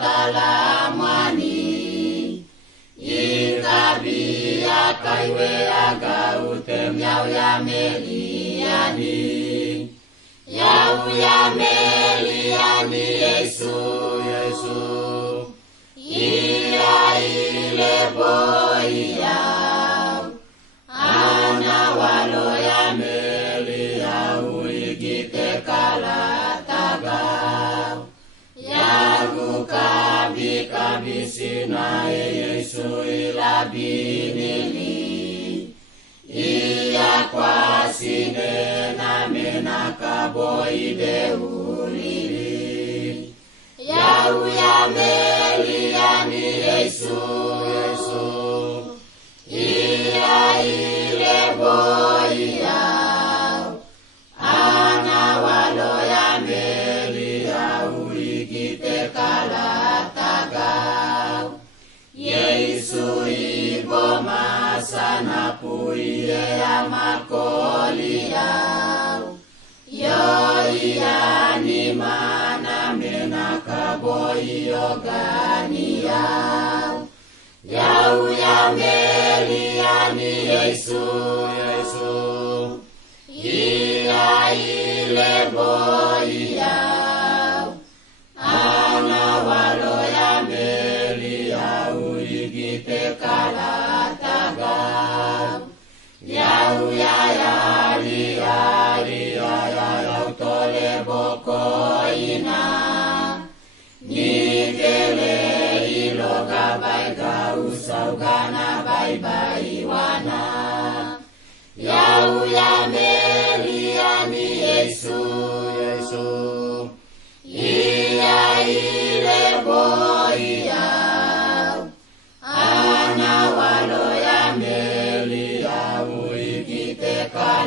talamani ikabi akaiwe agautem yau ya meliani yau ya meliani Yesu Yesu iya ile boyau ana walo ya meliau igite kala tagau yagu kabi kabi sinae Yesu ilabinili iya kwa sine na mena kaboi deulili yau ya meliani Yesu Yesu iya ile boyau ana walo ya meliau igite kala tagau Yesu ibo masana puye ya makoliau yo iya ni mana mena kaboi yoganiau yau ya meliani Yesu Yesu iya ile boyau ana walo ya meliau igite kala tagau yau ya yau tole bokoina nikele iloga bai gau saugana bai bai wana yau ya meliani Yesu Yesu iya ile boyau ana walo ya meliau igite kala